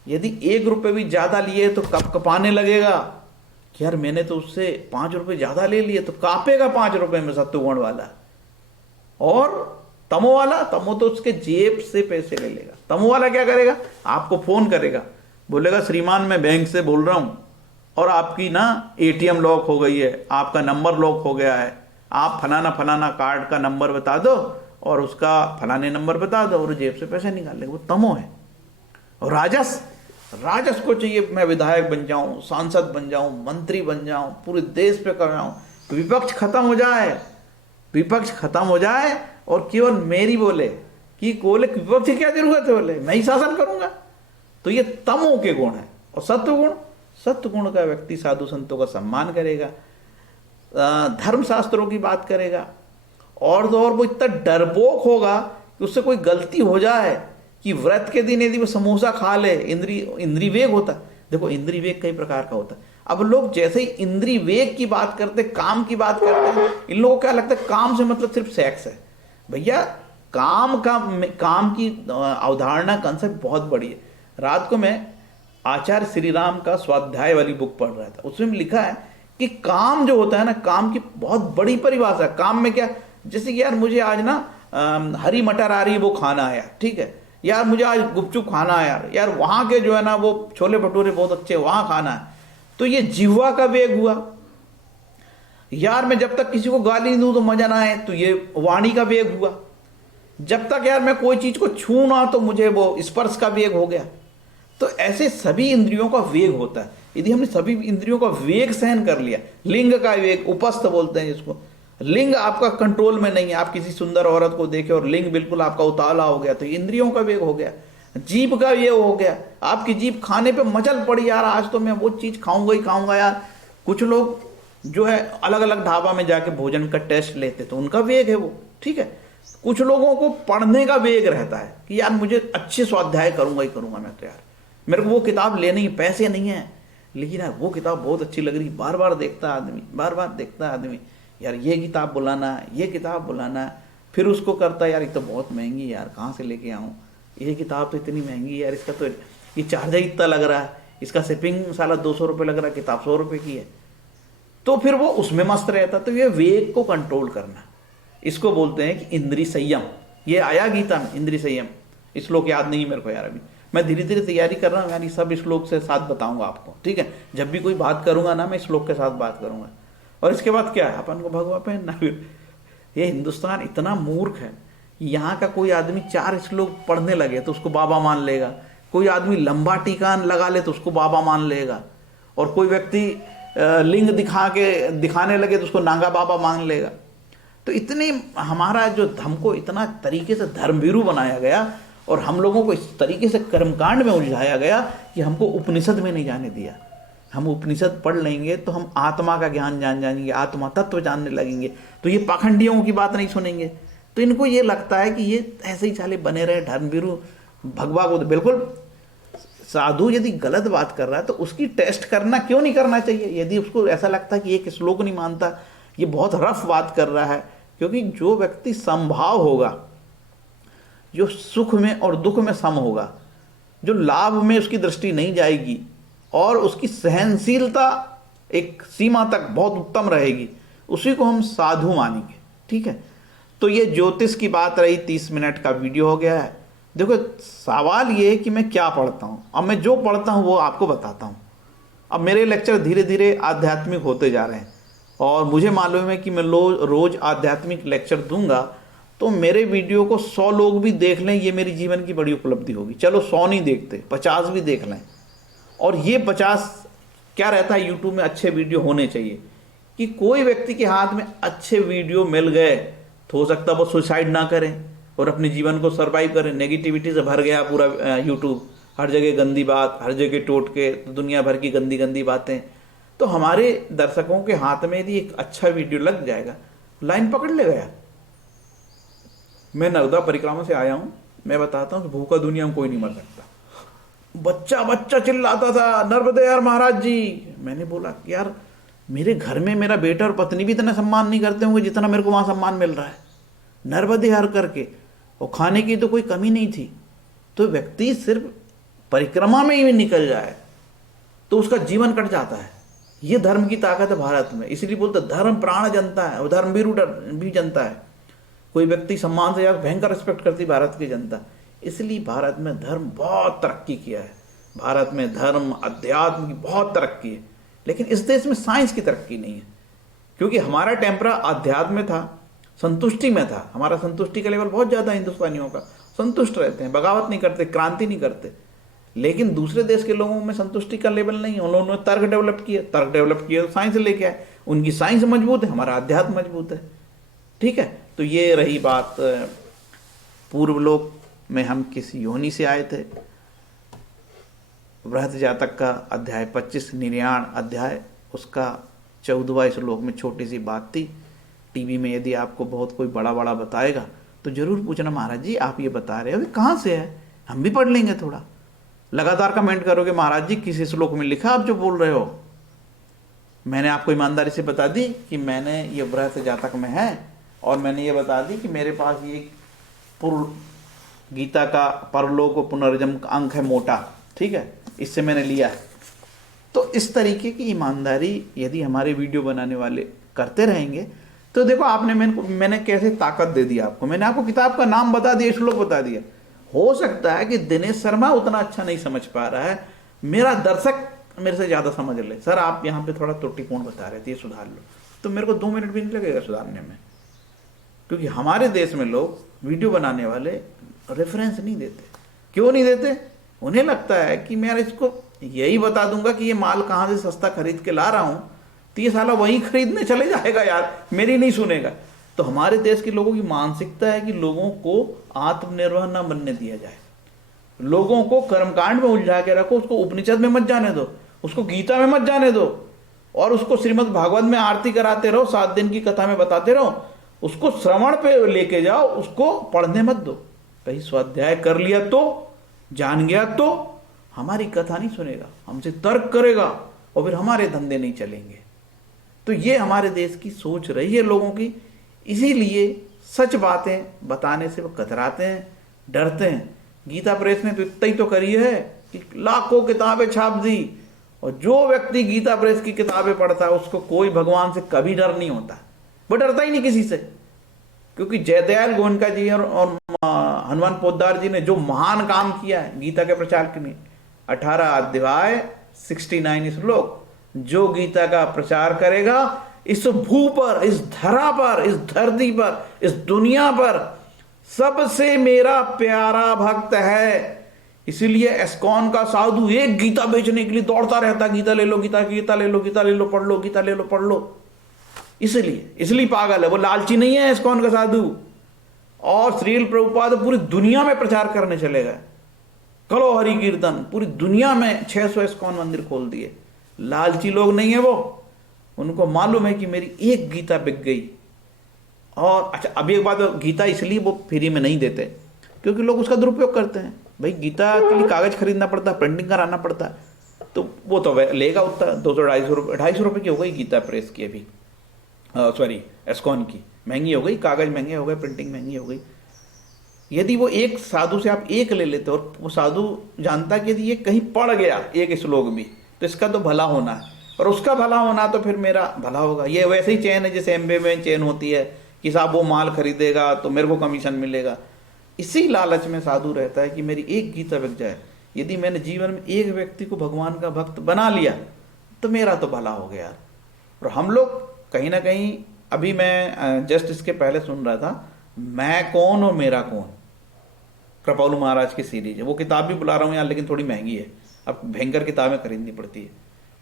यदि 1 रुपये भी ज्यादा लिए तो कप कपाने लगेगा कि यार मैंने तो उससे 5 रुपये ज़्यादा ले लिए, तो कापेगा 5 रुपये में सत्वगुण वाला। और तमो वाला, तमो तो उसके जेब से पैसे ले लेगा। तमो वाला क्या करेगा, आपको फोन करेगा, बोलेगा श्रीमान मैं बैंक से बोल रहा हूँ और आपकी ना एटीएम लॉक हो गई है, आपका नंबर लॉक हो गया है, आप फलाना फलाना कार्ड का नंबर बता दो और उसका फलाने नंबर बता दो, और जेब से पैसे निकाल लेगा। वो तमो है। और राजस, राजस को चाहिए मैं विधायक बन जाऊं, सांसद बन जाऊं, मंत्री बन जाऊं, पूरे देश पे कर जाऊं, विपक्ष खत्म हो जाए, विपक्ष खत्म हो जाए और केवल मेरी बोले कि बोले विपक्ष की क्या जरूरत है, बोले मैं ही शासन करूंगा। तो ये तमो के गुण है। और सत्वगुण, सत्वगुण का व्यक्ति साधु संतों का सम्मान करेगा, धर्म शास्त्रों की बात करेगा, और तो और वो इतना डरपोक होगा कि उससे कोई गलती हो जाए कि व्रत के दिन यदि वो समोसा खा ले, इंद्री वेग होता है। देखो इंद्री वेग कई प्रकार का होता है। अब लोग जैसे ही इंद्री वेग की बात करते, काम की बात करते हैं, इन लोगों को क्या लगता है काम से मतलब सिर्फ सेक्स है। भैया काम की अवधारणा, कंसेप्ट बहुत बड़ी है। रात को मैं आचार्य श्री राम का स्वाध्याय वाली बुक पढ़ रहा था, उसमें लिखा है कि काम जो होता है ना, काम की बहुत बड़ी परिभाषा है। काम में क्या, जैसे कि यार मुझे आज ना हरी मटर आ रही है वो खाना है यार, ठीक है, यार मुझे आज गुपचुप खाना है यार वहाँ के जो है ना वो छोले भटूरे बहुत अच्छे वहाँ खाना है। तो ये जिह्वा का वेग हुआ। यार मैं जब तक किसी को गाली नहीं दूं तो मजा ना आए, तो ये वाणी का वेग हुआ। जब तक यार मैं कोई चीज को छू ना तो मुझे वो स्पर्श का वेग हो गया। तो ऐसे सभी इंद्रियों का वेग होता है। यदि हमने सभी इंद्रियों का वेग सहन कर लिया, लिंग का वेग, उपस्थ बोलते हैं जिसको, लिंग आपका कंट्रोल में नहीं है, आप किसी सुंदर औरत को देखे और लिंग बिल्कुल आपका उतावला हो गया, तो इंद्रियों का वेग हो गया। जीभ का ये हो गया, आपकी जीभ खाने पे मचल पड़ी, यार आज तो मैं वो चीज खाऊंगा ही खाऊंगा यार। कुछ लोग जो है अलग अलग ढाबा में जाके भोजन का टेस्ट लेते, तो उनका वेग है वो, ठीक है। कुछ लोगों को पढ़ने का वेग रहता है कि यार मुझे अच्छे स्वाध्याय करूंगा ही करूंगा मैं, तो यार मेरे को वो किताब लेनी है, पैसे नहीं है लेकिन यार वो किताब बहुत अच्छी लग रही, बार बार देखता आदमी, बार बार देखता आदमी, यार ये किताब बुलाना, ये किताब बुलाना। फिर उसको करता यार ये तो बहुत महंगी है यार, कहाँ से लेके आऊँ, ये किताब तो इतनी महंगी है यार, इसका तो ये चार्जर इतना लग रहा है, इसका शिपिंग साला 200 रुपये लग रहा है, किताब 100 रुपये की है। तो फिर वो उसमें मस्त रहता। तो ये वेग को कंट्रोल करना, इसको बोलते हैं कि इंद्रिय संयम। ये आया गीता में इंद्रिय संयम, श्लोक याद नहीं मेरे को यार, अभी मैं धीरे धीरे तैयारी कर रहा हूँ यार, ये सब श्लोक से साथ बताऊंगा आपको, ठीक है। जब भी कोई बात करूंगा ना मैं श्लोक के साथ बात करूंगा। और इसके बाद क्या है, अपन को भगवा पहनना। ये हिंदुस्तान इतना मूर्ख है, यहाँ का कोई आदमी 4 श्लोक पढ़ने लगे तो उसको बाबा मान लेगा, कोई आदमी लंबा टीका लगा ले तो उसको बाबा मान लेगा, और कोई व्यक्ति लिंग दिखाने लगे तो उसको नांगा बाबा मान लेगा। तो इतने हमारा जो धर्म को इतना तरीके से धर्मभीरू बनाया गया और हम लोगों को इस तरीके से कर्मकांड में उलझाया गया कि हमको उपनिषद में नहीं जाने दिया। हम उपनिषद पढ़ लेंगे तो हम आत्मा का ज्ञान जानेंगे, आत्मा तत्व जानने लगेंगे, तो ये पाखंडियों की बात नहीं सुनेंगे। तो इनको ये लगता है कि ये ऐसे ही चाले बने रहे धर्मवीरू भगवा को। बिल्कुल साधु यदि गलत बात कर रहा है तो उसकी टेस्ट करना क्यों नहीं करना चाहिए। यदि उसको ऐसा लगता है कि एक श्लोक नहीं मानता, ये बहुत रफ बात कर रहा है, क्योंकि जो व्यक्ति समभाव होगा, जो सुख में और दुख में सम होगा, जो लाभ में उसकी दृष्टि नहीं जाएगी और उसकी सहनशीलता एक सीमा तक बहुत उत्तम रहेगी, उसी को हम साधु मानेंगे, ठीक है। तो ये ज्योतिष की बात रही, 30 मिनट का वीडियो हो गया है। देखो सवाल ये है कि मैं क्या पढ़ता हूँ। अब मैं जो पढ़ता हूँ वो आपको बताता हूँ। अब मेरे लेक्चर धीरे धीरे आध्यात्मिक होते जा रहे हैं और मुझे मालूम है कि मैं रोज़ आध्यात्मिक लेक्चर दूंगा तो मेरे वीडियो को 100 लोग भी देख लें, ये मेरी जीवन की बड़ी उपलब्धि होगी। चलो 100 नहीं देखते, 50 भी देख लें। और ये 50 क्या रहता है, यूट्यूब में अच्छे वीडियो होने चाहिए कि कोई व्यक्ति के हाथ में अच्छे वीडियो मिल गए तो हो सकता है वो सुसाइड ना करें और अपने जीवन को सर्वाइव करें। नेगेटिविटी से भर गया पूरा यूट्यूब, हर जगह गंदी बात, हर जगह टोटके, दुनिया भर की गंदी गंदी बातें। तो हमारे दर्शकों के हाथ में यदि एक अच्छा वीडियो लग जाएगा, लाइन पकड़ ले गया। मैं नर्मदा परिक्रमा से आया हूँ, मैं बताता हूँ कि भूखा दुनिया में कोई नहीं मर सकता। बच्चा चिल्लाता था नर्मदे यार महाराज जी। मैंने बोला यार मेरे घर में मेरा बेटा और पत्नी भी इतना सम्मान नहीं करते होंगे जितना मेरे को वहाँ सम्मान मिल रहा है, नर्मदे यार करके। और खाने की तो कोई कमी नहीं थी। तो व्यक्ति सिर्फ परिक्रमा में ही निकल जाए तो उसका जीवन कट जाता है। ये धर्म की ताकत है भारत में। इसलिए बोलते धर्म प्राण जनता है, और धर्म भी जनता है। कोई व्यक्ति सम्मान से या भयंकर रिस्पेक्ट करती भारत की जनता। इसलिए भारत में धर्म बहुत तरक्की किया है। भारत में धर्म अध्यात्म की बहुत तरक्की है, लेकिन इस देश में साइंस की तरक्की नहीं है, क्योंकि हमारा टेम्परा अध्यात्म में था, संतुष्टि में था। हमारा संतुष्टि का लेवल बहुत ज़्यादा हिंदुस्तानियों का, संतुष्ट रहते हैं, बगावत नहीं करते, क्रांति नहीं करते। लेकिन दूसरे देश के लोगों में संतुष्टि का लेवल नहीं है। उन्होंने तर्क डेवलप किया, तो साइंस लेके आए। उनकी साइंस मजबूत है, हमारा अध्यात्म मजबूत है। ठीक है, तो ये रही बात। पूर्व लोक में हम किस योनि से आए थे। बृहत जातक का अध्याय 25 निर्याण अध्याय, उसका 14वां श्लोक में छोटी सी बात थी। टीवी में यदि आपको बहुत कोई बड़ा बड़ा बताएगा तो जरूर पूछना, महाराज जी आप ये बता रहे हो कहाँ से है, हम भी पढ़ लेंगे। थोड़ा लगातार कमेंट करोगे, महाराज जी किसी श्लोक में लिखा आप जो बोल रहे हो। मैंने आपको ईमानदारी से बता दी कि मैंने ये बृहत जातक में है, और मैंने ये बता दी कि मेरे पास ये पूर्व गीता का परलोक और पुनर्जन्म का अंक है मोटा, ठीक है, इससे मैंने लिया है। तो इस तरीके की ईमानदारी यदि हमारे वीडियो बनाने वाले करते रहेंगे तो देखो, आपने मैंने कैसे ताकत दे दी आपको। मैंने आपको किताब का नाम बता दिया, श्लोक बता दिया। हो सकता है कि दिनेश शर्मा उतना अच्छा नहीं समझ पा रहा है, मेरा दर्शक मेरे से ज़्यादा समझ ले। सर आप यहाँ पे थोड़ा त्रुटिपूर्ण बता रहे थे, ये सुधार लो, तो मेरे को 2 मिनट भी नहीं लगेगा सुधारने में। क्योंकि हमारे देश में लोग वीडियो बनाने वाले रेफरेंस नहीं देते। क्यों नहीं देते? उन्हें लगता है कि मैं इसको यही बता दूंगा कि ये माल कहाँ से सस्ता खरीद के ला रहा हूँ, तो ये साला वहीं खरीदने चले जाएगा यार, मेरी नहीं सुनेगा। तो हमारे देश के लोगों की मानसिकता है कि लोगों को आत्मनिर्भर न बनने दिया जाए, लोगों को कर्मकांड में उलझा के रखो, उसको उपनिषद में मत जाने दो, उसको गीता में मत जाने दो, और उसको श्रीमद् भागवत में आरती कराते रहो, 7 दिन की कथा में बताते रहो, उसको श्रवण पे लेके जाओ, उसको पढ़ने मत दो। कहीं स्वाध्याय कर लिया तो, जान गया तो हमारी कथा नहीं सुनेगा, हमसे तर्क करेगा, और फिर हमारे धंधे नहीं चलेंगे। तो ये हमारे देश की सोच रही है लोगों की। इसीलिए सच बातें बताने से वो कतराते हैं, डरते हैं। गीता प्रेस ने तो इतना ही तो करी है कि लाखों किताबें छाप दी, और जो व्यक्ति गीता प्रेस की किताबें पढ़ता है उसको कोई भगवान से कभी डर नहीं होता, वो डरता ही नहीं किसी से। क्योंकि जयदयाल गोयनका जी और हनुमान पोद्दार जी ने जो महान काम किया है गीता के प्रचार के लिए, 18 अध्याय 69 श्लोक, जो गीता का प्रचार करेगा इस भू पर, इस धरा पर, इस धरती पर, इस दुनिया पर सबसे मेरा प्यारा भक्त है। इसीलिए एस्कॉन का साधु एक गीता बेचने के लिए दौड़ता रहता, गीता ले लो, गीता ले लो, गीता ले लो, पढ़ लो, गीता ले लो, पढ़ लो। इसलिए पागल है, वो लालची नहीं है एस्कॉन का साधु। और श्रील प्रभुपाद पूरी दुनिया में प्रचार करने चले गए, करो हरि कीर्तन, पूरी दुनिया में 600 एस्कॉन मंदिर खोल दिए। लालची लोग नहीं है वो, उनको मालूम है कि मेरी एक गीता बिक गई। और अच्छा, अभी एक बात, गीता इसलिए वो फ्री में नहीं देते क्योंकि लोग उसका दुरुपयोग करते हैं। भाई गीता के लिए कागज खरीदना पड़ता है, प्रिंटिंग कराना पड़ता है, तो वो तो लेगा उतना 200-250 रुपये, 250 रुपये की हो गई गीता प्रेस की अभी, सॉरी एस्कॉन की महंगी हो गई, कागज महंगे हो गए, प्रिंटिंग महंगी हो गई। यदि वो एक साधु से आप एक ले लेते और वो साधु जानता कि यदि ये कहीं पड़ गया एक श्लोक भी तो इसका तो भला होना है, और उसका भला होना तो फिर मेरा भला होगा। ये वैसे ही चैन है जैसे एमबे में चैन होती है कि साहब वो माल खरीदेगा तो मेरे को कमीशन मिलेगा। इसी लालच में साधु रहता है कि मेरी एक गीता बिक जाए। यदि मैंने जीवन में एक व्यक्ति को भगवान का भक्त बना लिया तो मेरा तो भला हो गया। और हम लोग कहीं ना कहीं, अभी मैं जस्ट इसके पहले सुन रहा था, मैं कौन और मेरा कौन, कृपालू महाराज की सीरीज है। वो किताब भी बुला रहा हूँ यार, लेकिन थोड़ी महंगी है, अब भयंकर किताबें खरीदनी पड़ती है,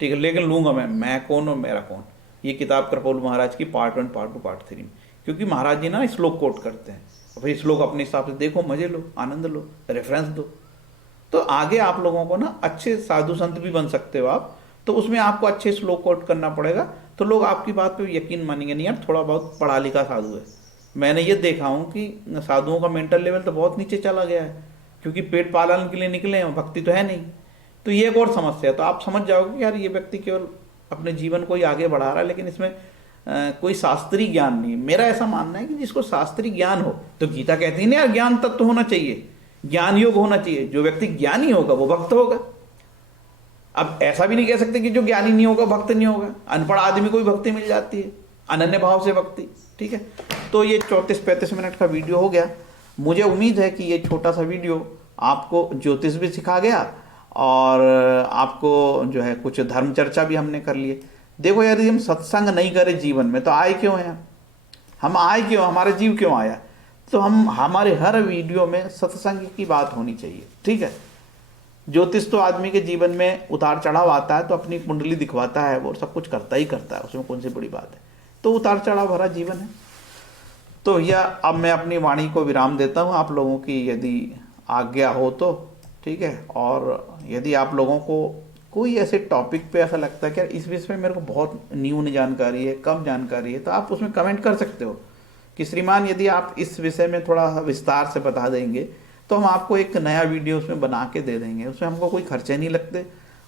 ठीक है, लेकिन लूँगा मैं कौन और मेरा कौन। ये किताब कृपालू महाराज की पार्ट 1, पार्ट 2, पार्ट 3 में, क्योंकि महाराज जी ना श्लोक कोट करते हैं, और फिर श्लोक अपने हिसाब से देखो, मजे लो, आनंद लो, रेफरेंस दो। तो आगे आप लोगों को ना अच्छे साधु संत भी बन सकते हो आप, तो उसमें आपको अच्छे श्लोक कोट करना पड़ेगा, तो लोग आपकी बात पे यकीन मानेंगे। नहीं यार, थोड़ा बहुत पढ़ा लिखा साधु है। मैंने ये देखा हूँ कि साधुओं का मेंटल लेवल तो बहुत नीचे चला गया है, क्योंकि पेट पालन के लिए निकले हैं, भक्ति तो है नहीं। तो ये एक और समस्या है। तो आप समझ जाओगे कि यार ये व्यक्ति केवल अपने जीवन को ही आगे बढ़ा रहा है, लेकिन इसमें कोई शास्त्रीय ज्ञान नहीं। मेरा ऐसा मानना है कि जिसको शास्त्रीय ज्ञान हो, तो गीता कहती है ना यार, ज्ञान तत्व होना चाहिए, ज्ञान योग होना चाहिए। जो व्यक्ति ज्ञानी होगा वो भक्त होगा। अब ऐसा भी नहीं कह सकते कि जो ज्ञानी नहीं होगा भक्त नहीं होगा, अनपढ़ आदमी को भी भक्ति मिल जाती है, अनन्य भाव से भक्ति। ठीक है, तो ये 34-35 मिनट का वीडियो हो गया। मुझे उम्मीद है कि ये छोटा सा वीडियो आपको ज्योतिष भी सिखा गया और आपको जो है कुछ धर्म चर्चा भी हमने कर लिए। देखो यार, यदि हम सत्संग नहीं करें जीवन में तो आए क्यों हैं हम आए क्यों, हमारा जीव क्यों आया? तो हमारे हर वीडियो में सत्संग की बात होनी चाहिए। ठीक है, ज्योतिष तो आदमी के जीवन में उतार चढ़ाव आता है तो अपनी कुंडली दिखवाता है, वो सब कुछ करता ही करता है, उसमें कौन सी बड़ी बात है। तो उतार चढ़ाव भरा जीवन है। तो यह अब मैं अपनी वाणी को विराम देता हूँ, आप लोगों की यदि आज्ञा हो तो। ठीक है, और यदि आप लोगों को कोई ऐसे टॉपिक पे ऐसा लगता है कि यार इस विषय में मेरे को बहुत न्यून जानकारी है, कम जानकारी है, तो आप उसमें कमेंट कर सकते हो कि श्रीमान यदि आप इस विषय में थोड़ा विस्तार से बता देंगे तो हम आपको एक नया वीडियो उसमें बना के दे देंगे। उसमें हमको कोई खर्चे नहीं लगते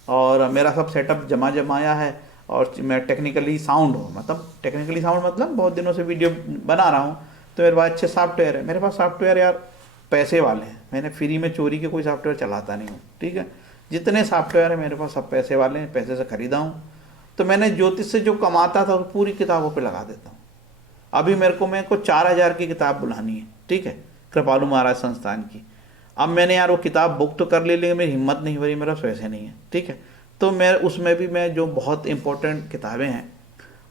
और मेरा सब सेटअप जमाया है और मैं टेक्निकली साउंड हूँ, मतलब टेक्निकली साउंड मतलब बहुत दिनों से वीडियो बना रहा हूँ तो मेरे पास अच्छे सॉफ्टवेयर है। मेरे पास सॉफ्टवेयर यार पैसे वाले हैं, मैंने फ्री में चोरी के कोई सॉफ्टवेयर चलाता नहीं हूँ। ठीक है, जितने सॉफ्टवेयर है मेरे पास सब पैसे वाले हैं, पैसे से खरीदा हूँ। तो मैंने ज्योतिष से जो कमाता था वो पूरी किताबों पे लगा देता हूँ। अभी मेरे को 4000 की किताब बुलानी है। ठीक है, कृपालु महाराज संस्थान की। अब मैंने यार वो किताब बुक तो कर ली लेकिन मेरी हिम्मत नहीं हो रही, मेरा पैसे नहीं है। ठीक है, तो मैं उसमें भी मैं जो बहुत इंपॉर्टेंट किताबें हैं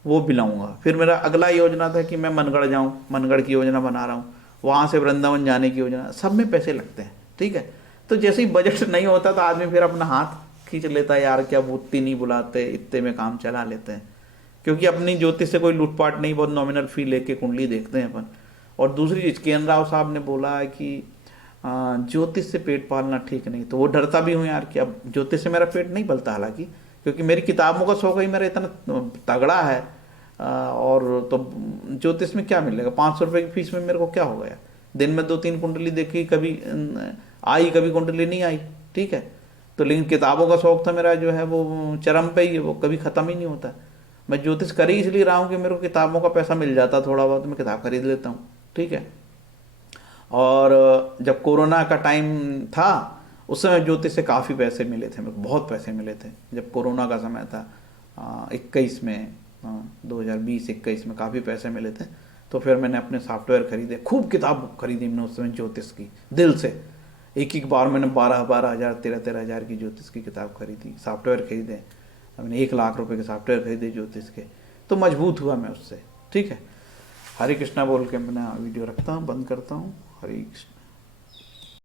वो भी लाऊंगा। फिर मेरा अगला योजना था कि मैं मनगढ़ जाऊँ, मनगढ़ की योजना बना रहा हूँ, वहाँ से वृंदावन जाने की योजना, सब में पैसे लगते हैं। ठीक है, तो जैसे ही बजट नहीं होता तो आदमी फिर अपना हाथ खींच लेता है, यार क्या उतनी नहीं बुलाते, इतने में काम चला लेते हैं। क्योंकि अपनी ज्योतिष से कोई लूटपाट नहीं, बहुत नॉमिनल फी लेके कुंडली देखते हैं अपन। और दूसरी चीज़, के एन राव साहब ने बोला है कि ज्योतिष से पेट पालना ठीक नहीं, तो वो डरता भी हूँ यार कि अब ज्योतिष से मेरा पेट नहीं पलता, हालांकि क्योंकि मेरी किताबों का शौक ही मेरा इतना तगड़ा है। और तो ज्योतिष में क्या मिलेगा, 500 रुपये की फीस में मेरे को क्या हो गया? दिन में 2-3 कुंडली देखी, कभी आई कभी कुंडली नहीं आई। ठीक है, तो लेकिन किताबों का शौक था मेरा जो है वो चरम पे ही है, वो कभी ख़त्म ही नहीं होता। मैं ज्योतिष कर ही इसलिए रहा हूँ कि मेरे को किताबों का पैसा मिल जाता थोड़ा बहुत, मैं किताब खरीद लेता हूँ। ठीक है, और जब कोरोना का टाइम था उस समय ज्योतिष से काफ़ी पैसे मिले थे, मेरे को बहुत पैसे मिले थे जब कोरोना का समय था। 21 में 2020-21 में काफ़ी पैसे मिले थे। तो फिर मैंने अपने सॉफ्टवेयर खरीदे, खूब किताब खरीदी मैंने उस समय ज्योतिष की, दिल से। एक बार मैंने 12-12 हज़ार 13-13 हज़ार की ज्योतिष की किताब खरीदी, सॉफ्टवेयर खरीदे। मैंने 1 लाख रुपए के सॉफ्टवेयर खरीदे ज्योतिष के, तो मजबूत हुआ मैं उससे। ठीक है, हरे कृष्णा बोल के मैं वीडियो रखता हूँ, बंद करता हूँ। हरे कृष्ण।